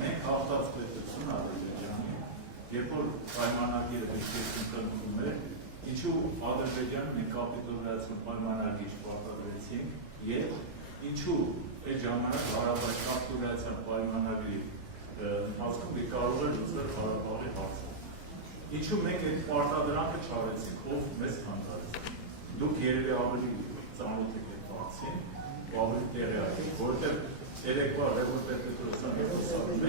Մենք հաղթած պետություն Ադրբեջանի, երբ որ պայմանագիրը ընդգրկում է, ինչու Ադրբեջանը մենք կապիտուլյացիոն պայմանագիր պարտադրեցինք եւ ինչու այդ ժամանակ Ղարաբաղի կապիտուլյացիոն պայմանագրի ընթացքում մենք կարող ենք լուծել Ղարաբաղի հարցը։ Ինչու մենք այդ պարտադրանքը չարեցինք, ով մեզ հանդարեց։ Դուք երևի ավելի ծանոթ եք այդ հարցին, ավելի տեղյակ եք, որովհետեւ երեկվա Լևոն Տեր-Պետրոսյանը խոսում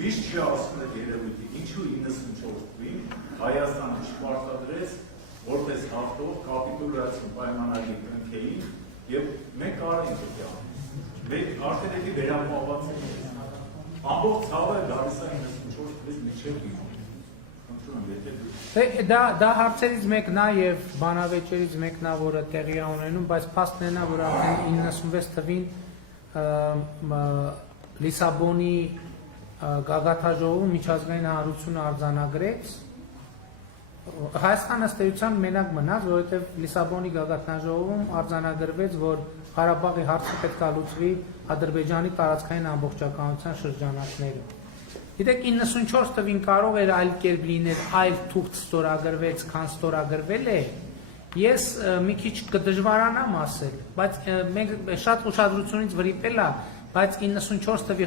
միշտ չի ասում այդ երևույթի, ինչու 94 թվականին Հայաստանը չպարտադրեց որպես հաղթող կապիտուլյացիոն պայմանագիր կնքեին եւ մենք կարելի ենք դա։ Մենք արդեն էլի վերապահված ենք։ Ամբողջ ցավը գալիս է 94 թվականից մինչեւ հիմա։ Դա հարցերից մեկն է եւ բանավեճերից մեկն է, որը տեղի է ունենում, բայց փաստն է, որ արդեն 96 թվականին Լիսաբոնի գագաթաժողովում միջազգային հանրությունը արձանագրեց Հայաստանը ըստ էության մենակ մնաց, որովհետև Լիսաբոնի գագաթնաժողովում արձանագրվեց, որ Ղարաբաղի հարցը պետք է լուծվի Ադրբեջանի տարածքային ամբողջականության շրջանակներում։ Գիտեք, 94 թվին կարող էր այլ կերպ լինել, այլ թուղթ ստորագրվեց, քան ստորագրվել է։ Ես մի քիչ կդժվարանամ ասել, բայց մենք շատ ուշադրությունից վրիպել է, բայց 94 թվի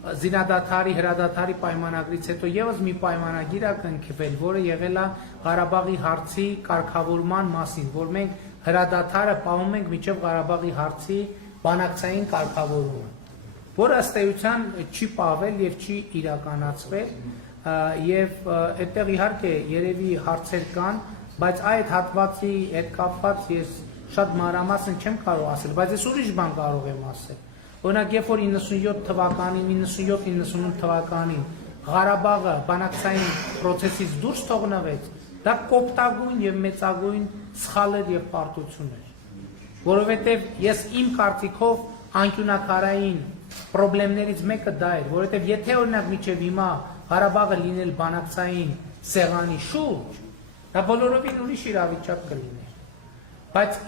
զինադադարի հրադադարի պայմանագրից հետո եւս մի պայմանագիր է կնքվել, որը եղել է Ղարաբաղի հարցի կարգավորման մասին, որ մենք հրադադարը պահում ենք մինչև Ղարաբաղի հարցի բանակցային կարգավորումը, որը ըստ էության չի պահվել եւ չի իրականացվել, եւ այդտեղ իհարկե երևի հարցեր կան, բայց այդ հատվածի հետ կապված ես շատ մանրամասն չեմ կարող ասել, բայց ես ուրիշ բան կարող եմ ասել։ Օրինակ, երբ որ 97 թվականին, 97-98 թվականին Ղարաբաղը բանակցային process-ից դուրս թողնվեց, դա կոպտագույն եւ մեծագույն սխալ էր եւ պարտություն էր։ Որովհետեւ ես իմ կարծիքով անկյունակարային խնդիրներից մեկը դա էր, որովհետեւ եթե օրինակ միջև հիմա Ղարաբաղը լինել բանակցային սեղանի շուրջ, դա բոլորովին ուրիշ իրավիճակ կլիներ։ Բայց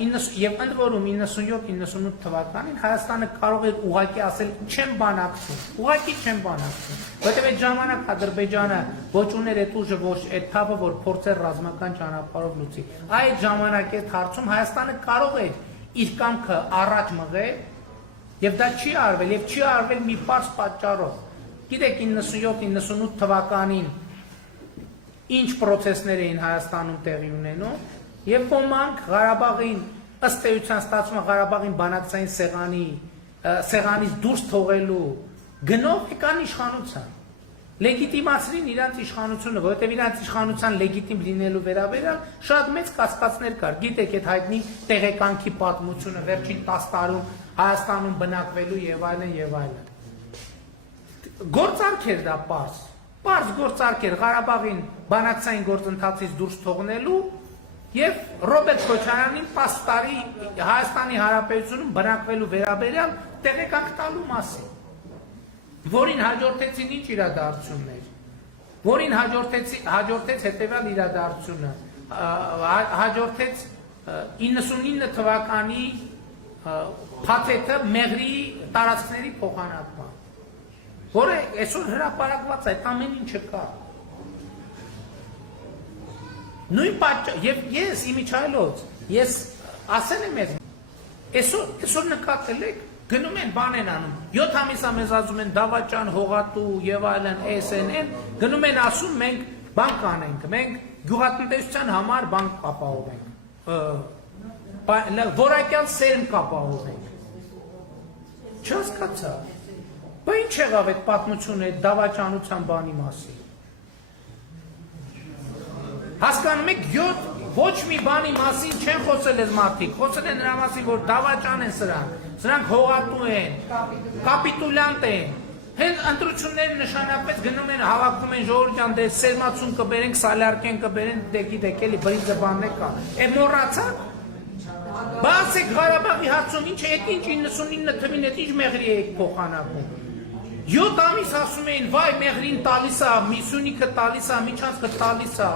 եւ ընդ որում 97-98 թվականին Հայաստանը կարող էր ուղղակի ասել չեմ բանակցում, ուղղակի չեմ բանակցում, որովհետեւ այդ ժամանակ Ադրբեջանը ոչ ուներ այդ ուժը, ոչ այդ թափը, որ փորձեր ռազմական ճանապարհով լուծի։ Այդ ժամանակ այդ հարցում Հայաստանը կարող էր իր կամքը առաջ մղել եւ դա չի արվել եւ չի արվել մի պարզ պատճառով։ Գիտեք 97-98 թվականին ինչ process-ներ էին Հայաստանում տեղի ունենում եւ ոմանք Ղարաբաղին ըստ էության ստացվում է Ղարաբաղին բանակցային սեղանից դուրս թողելու գնով եկան իշխանության։ Լեգիտիմացրին իրանց իշխանությունը, որովհետեւ իրանց իշխանության լեգիտիմ լինելու վերաբերյալ շատ մեծ կասկածներ կար։ Գիտեք, այդ հայտնի տեղեկանքի պատմությունը վերջին 10 տարում Հայաստանում բնակվելու եւ այլն եւ այլն։ Գործարք էր դա պարզ գործարք էր Ղարաբաղին բանակցային գործընթացից դուրս թողնելու եւ Ռոբերտ Քոչարյանին 10 տարի Հայաստանի Հանրապետությունում բնակվելու վերաբերյալ տեղեկանք տալու մասին, որին հաջորդեցին ինչ իրադարձություններ, որին հաջորդեց հետեւյալ իրադարձությունը, հաջորդեց 99 թվականի փաթեթը Մեղրիի տարածքների փոխանակման, որը այսօր հրապարակված է, այդ ամեն ինչը կա։ Նույն պատճառ եւ ես իմիջայլոց ես ասել եմ այսօր նկատել եք գնում են բան են անում 7 ամիսա մեզ ասում են դավաճան հողատու եւ այլն SNN գնում են ասում մենք բան կանենք մենք գյուղատնտեսության համար բան կապահովենք որակյալ սերմ կապահովենք չհասկացա բա ինչ եղավ այդ պատմությունը այդ դավաճանության բանի մասին Հասկանում եք 7 ոչ մի բանի մասին չեն խոսել այս մարդիկ, խոսել են նրա մասին, որ դավաճան են սրանք հողատու են, կապիտուլյանտ են, հենց ընտրությունները նշանակվեց գնում են հավաքում են ժողովրդյան դե սերմացուն կբերենք, սալարկեն կբերեն, դե գիտեք էլի բրիզը բաններ կա, է մոռացաք, բացեք Ղարաբաղի հարցում ինչ է, ինչ 99 թվին է, ինչ Մեղրի եք փոխանակում, 7 ամիս ասում էին, վայ Մեղրին տալիս է, Սյունիքը տալիս է, Միջանցքը տալիս է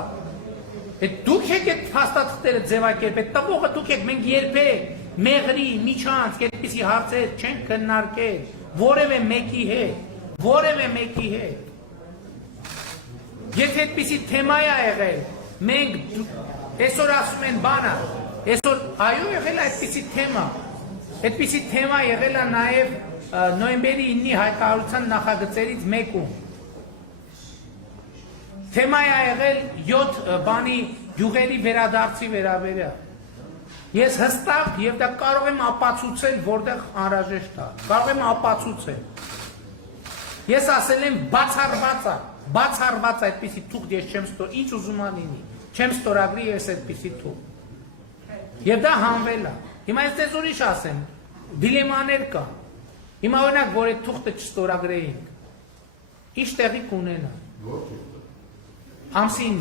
Դուք եք այդ հաստատքները ձևակերպել, տվողը դուք եք, մենք երբեք, մեղրի, միջանց, այդպիսի հարցեր չենք քննարկել որևէ մեկի հետ։ Եթե այդպիսի թեմա է եղել, մենք այսօր ասում են բանը, այսօր այո եղել այդպիսի թեմա եղել է նաև նոյեմբերի 9-ի հայտարարության նախագծերից մեկում։ Թեմա է եղել 7 բանի յուղերի վերադարձի վերաբերյալ։ Ես հստակ եւ դա կարող եմ ապացուցել, որտեղ անհրաժեշտ է։ Կարող եմ ապացուցել։ Ես ասել եմ բացառված այդպիսի թուղթ ես չեմ ստոր, ինչ ուզում ալինի, չեմ ստորագրի ես այդպիսի թուղթ։ Եվ դա հանվել է։ Հիմա ես դες ուրիշ ասեմ, դիլեմաներ կա։ Հիմա օրինակ, որ այդ թուղթը չստորագրեինք, ինչ տեղի կունենա։ Ամսին։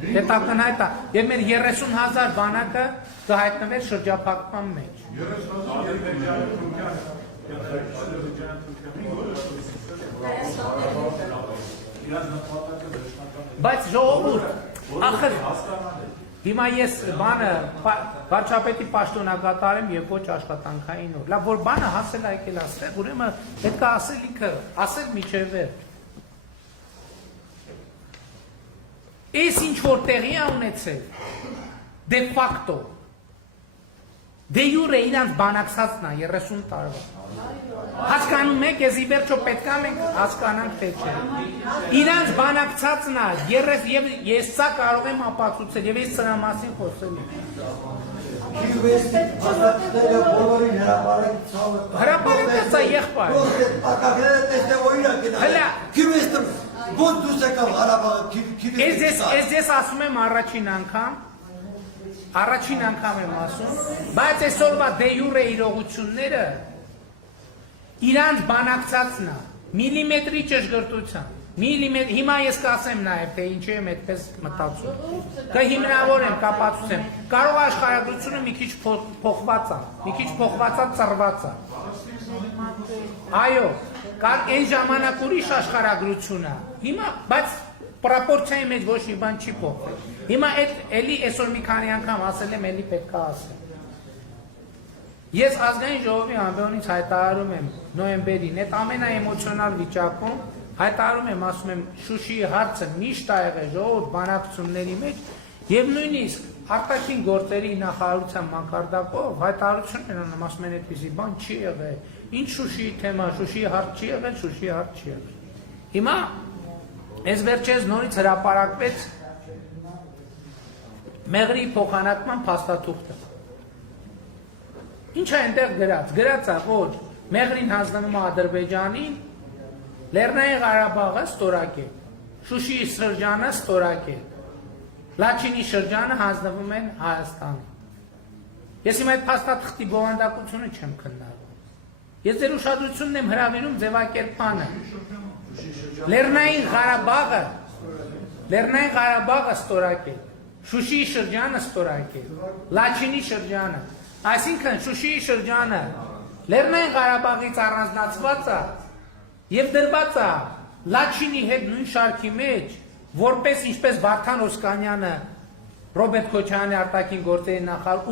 Հետաքննայտ է, և մեր 30,000 բանակը կհայտնվեր շրջափակման մեջ։ Բայց ժողովուրդ, ախր, հիմա ես բանը վարչապետի պաշտոնակատար եմ և ոչ աշխատանքային օր։ Լավ, որ բանը հասել եկել ասել, ուրեմն պետք է ասելիքը, ասել միջև վերջ։ Այս ինչ որ տեղի է ունեցել, դե ֆակտո, դե յուրե իրանց բանակցածն է 30 տարվա։ Հասկանում եք, ես ի վերջո պետք է մենք հասկանանք թե չէ։ Իրանց բանակցածն է, և ես սա կարող եմ ապացուցել, և ես սրա մասին խոսել եմ։ Հրապարակած է եղբայր։ Ես ասում եմ առաջին անգամ եմ ասում, բայց այսօրվա դե յուրե իրողությունները իրանց բանակցածն է, միլիմետրի ճշգրտության, հիմա ես կասեմ նաև, թե ինչի եմ այդպես մտածում, կհիմնավորեմ, կապացուցեմ, կարող աշխարհագրությունը մի քիչ փոխված է, ծռված է, այո, այն ժամանակ ուրիշ աշխարհագրություն է, հիմա, բայց պրոպորցիայի մեջ ոչ մի բան չի փոխվել, հիմա էլի այսօր մի քանի անգամ ասել եմ, էլի պետք է ասեմ։ Ես ազգային ժողովի անվանից հայտարարում եմ նոյեմբերին, այդ ամենաէմոցիոնալ վիճակում հայտարարում եմ, ասում եմ, Շուշիի հարցը միշտ ա եղել ժողովուրդ բանակցությունների մեջ եւ նույնիսկ արտաքին գործերի նախարարության մակարդակով հայտարարություն են անում, ասում են այդպիսի բան չի եղել, ինչ Շուշիի թեմա, Շուշիի հարց չի եղել։ Հիմա այս վերջերս նորից հրապարակվեց մեղրի փոխանակման փաստաթուղթը։ Ինչ է այնտեղ գրած է, որ մեղրին հանձնվում է Ադրբեջանին, Լեռնային Ղարաբաղը ստորակել, Շուշիի շրջանը ստորակել, Լաչինի շրջանը հանձնվում են Հայաստանին։ Ես հիմա այդ փաստաթղթի բովանդակությունը չեմ քննարկում։ Ես ձեր ուշադրությունն եմ հրավիրում ձևակերպմանը։ Լեռնային Ղարաբաղը ստորակել, Շուշիի շրջանը ստորակել, Լաչինի շրջանը։ Այսինքն Շուշիի շրջանը Լեռնային Ղարաբաղից առանձնացված է և դրված է Լաչինի հետ նույն շարքի մեջ, որպես ինչպես Վարդան Օսկանյանը, Ռոբերտ Քոչարյանի արտաքին գործերի նախարար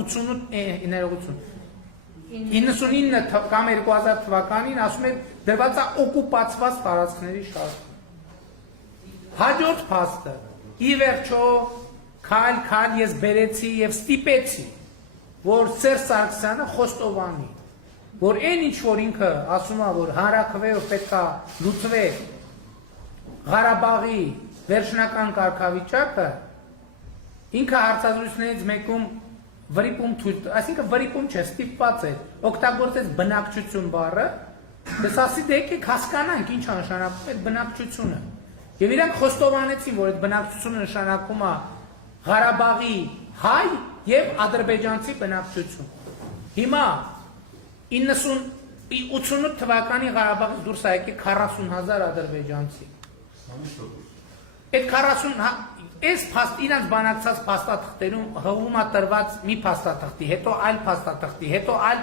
99 կամ 2000 թվականին ասում է դրված է օկուպացված տարածքների շարքում։ Հաջորդ փաստը, ի վերջո քայլ ես բերեցի և ստիպեցի, որ Սերժ Սարգսյանը խոստովանի, որ այն ինչ որ ինքը ասում է, որ հանրաքվեով պետք է լուծվեր Ղարաբաղի վերջնական կարգավիճակը, ինքը հարցազրույցներից մեկում վրիպում թույլ, այսինքն վրիպում չէ, ստիպված է, օգտագործեց բնակչություն բառը, դες ասի դե եկեք հասկանանք ինչ է նշանակում այդ բնակչությունը։ Եվ իրանք խոստովանեցին, որ այդ բնակչությունը նշանակում է Ղարաբաղի հայ և ադրբեջանցի բնակչություն։ Հիմա 88 թվականի Ղարաբաղից դուրս է եկել 40,000 ադրբեջանցի։ Այդ 40 իրանց բանակցած փաստաթղթերում հղում է տրված մի փաստաթղթի, հետո այլ փաստաթղթի, հետո այլ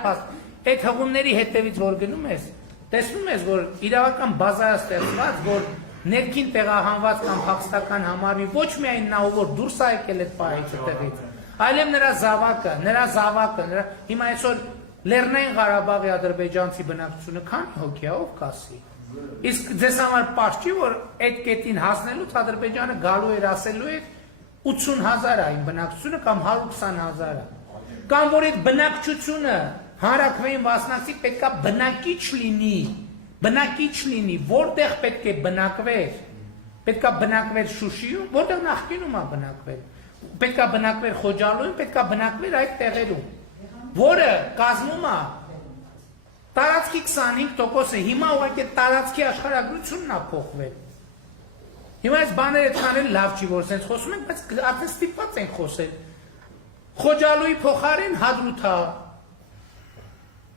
այդ հղումների հետևից որ գնում ես, տեսնում ես, որ իրավական բազա է ստեղծված, որ ներքին տեղահանված կամ փախստական համարվի ոչ միայն նա որ դուրս է եկել այդ պահից այդտեղից, այլև նրա զավակը, հիմա այսօր Լեռնային Ղարաբաղի ադրբեջանցի բնակչությունը քանի հոգի է, ով կասի։ Իսկ ձեզ համար պարզ չի, որ այդ կետին հասնելուց Ադրբեջանը գալու էր ասելու էր 80,000 այն բնակչությունը կամ 120,000 է։ Կամ որ այդ բնակչությունը հանրաքվեին մասնակցի պետքա բնակիչ լինի, որտեղ պետք է բնակվեր, պետքա բնակվեր Շուշիում, որտեղ նախկինում է բնակվել, պետքա բնակվեր Խոջալույում, պետքա բնակվեր այդ տեղերում, որը կազմում է տարածքի 25%-ը, հիմա ուղղակի տարածքի աշխարհագրությունն է փոխվել։ Հիմա այս բաները այդքան էլ լավ չի, որ sense խոսում ենք, բայց արդեն ստիպված ենք խոսել։ Խոջալույի փոխարեն Հադրութա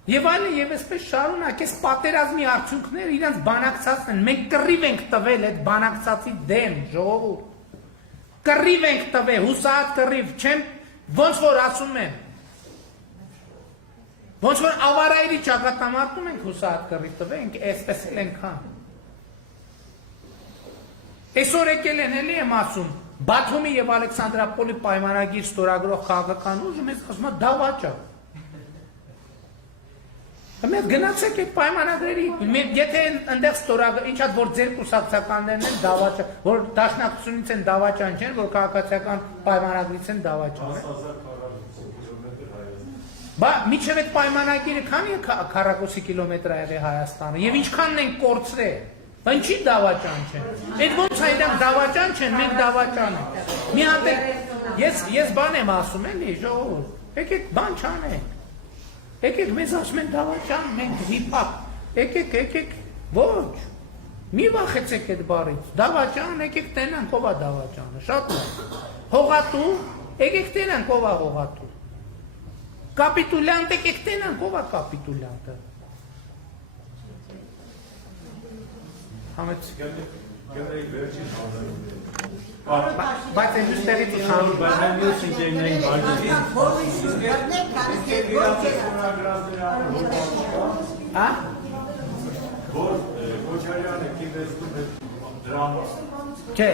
եւ այլն եւ այսպես շարունակ, այս պատերազմի արդյունքները իրենց բանակցածն են։ Մենք կռիվ ենք տվել այդ բանակցածի դեմ, ժողովուրդ։ Կռիվ ենք տվել, հուսահատ կռիվ, չեմ ոնց որ ասում են։ Ոնց որ ավարայրի ճակատամարտում ենք հուսահատ կռիվ տվենք, այսպես էլ ենքան։ Այսօր եկել են էլի եմ ասում, Բաթումի եւ Ալեքսանդրապոլի պայմանագիր ստորագրող քաղաքական ուժը մեզ ասում է դավաճ է։ Մենք գնացեք այդ պայմանագրերի, եթե այնտեղ ստորագրել, ինչա որ ձեր կուսակցականներն են դավաճ, որ դաշնակցությունից են դավաճան չեն, որ քաղաքացիական պայմանագրից են դավաճան։ Բա միջև այդ պայմանագիրը քանի քառակուսի կիլոմետր է եղել Հայաստանը եւ ինչքանն են կորցրել։ Ինչի դավաճան չեն։ Այդ ոնց է իրանք դավաճան չեն, մենք դավաճան ենք։ Մի հատ ես բան եմ ասում էլի, ժողովուրդ։ Եկեք բան չանենք։ Եկեք մեզ ասում են դավաճան, մենք հիփ-հոփ։ Եկեք, ոչ։ Մի վախեցեք այդ բառից։ Դավաճան, եկեք տենանք ով է դավաճանը, շատ լավ։ Հողատու, եկեք տենանք ով է հողատու։ Կապիտուլյանտ եկեք տենանք ով է կապիտուլյանտը։ Համեց Գերեի վերջին բայց այնուց տեղից ուշանում մյուս ինժեներային Հա? որ Քոչարյանը կիվեստում է դրան Չէ,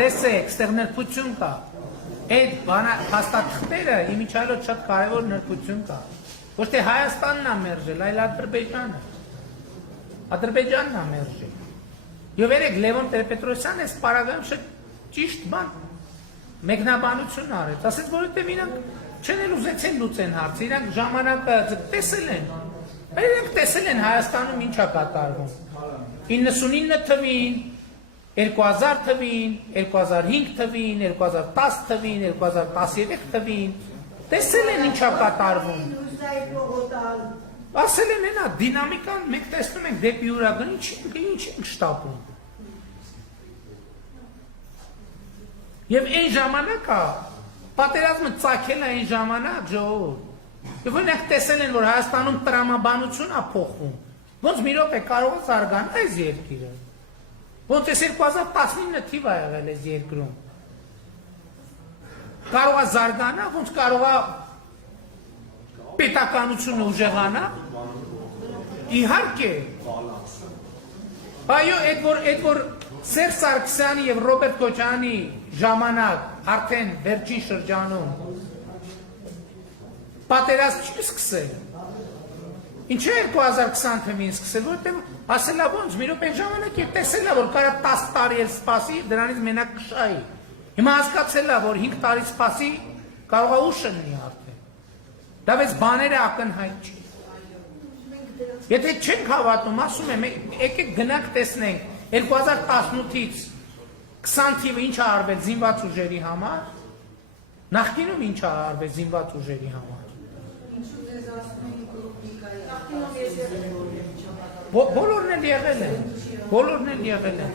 տեսեք, ստեղ նրբություն կա։ Այդ փաստաթղթերը իմիջիայլոց շատ կարևոր նրբություն կա։ Ոչ թե Հայաստանն է մերժել, այլ Ադրբեջանը։ Ադրբեջանն է մերժել։ Եվ երեք Լևոն Տեր-Պետրոսյանն այս պարագայում շատ ճիշտ բան մեկնաբանություն արեց, ասեց, որովհետև իրանք չեն էլ ուզեցին լուծեն հարցը, իրանք ժամանակը տեսել են։ Իրանք տեսել են Հայաստանում ինչ է կատարվում։ 99 թվին, 2000 թվին, 2005 թվին, 2010 թվին, 2013 թվին, տեսել են ինչ է կատարվում։ Ասել են ենա, դինամիկան մենք տեսնում ենք դեպի ուրագն, ինչ ենք շտապում։ Եվ այն ժամանակա, պատերազմը ծագել է այն ժամանակ, ժողովուրդ։ Եվ նրանք տեսել են, որ Հայաստանում տրամաբանություն է փոխվում։ Ոնց մի րոպե կարող է զարգանալ այս երկիրը։ Ոնց էս 2019 թիվ է եղել այս երկրում։ Կարող է զարգանալ, ոնց կարող է պետականությունը ուժեղանա։ Իհարկե։ Այո, այդ որ Սերժ Սարգսյանի եւ Ռոբերտ Քոչարյանի ժամանակ արդեն վերջին շրջանում պատերազմ չի սկսել։ Ինչու 2020 թվականին սկսել, որտեղ ասելա ոնց մի րոպե ժամանակ եւ տեսելա որ կարա 10 տարի էլ սպասի, դրանից մենակ կշահի։ Հիմա հասկացելա որ 5 տարի սպասի կարող է ուշ լինի արդեն։ Դա վեց բաները ակնհայտ չի։ Եթե չենք հավատում, ասում եմ, եկեք գնանք տեսնենք 2018-ից 20 թիվը ինչ է արվել զինված ուժերի համար, նախկինում ինչ է արվել զինված ուժերի համար։ Ինչու ձեզ ասում են կրուպնիկայի, նախկինում ես եղել Բոլորն էլ եղել են, բոլորն էլ եղել են։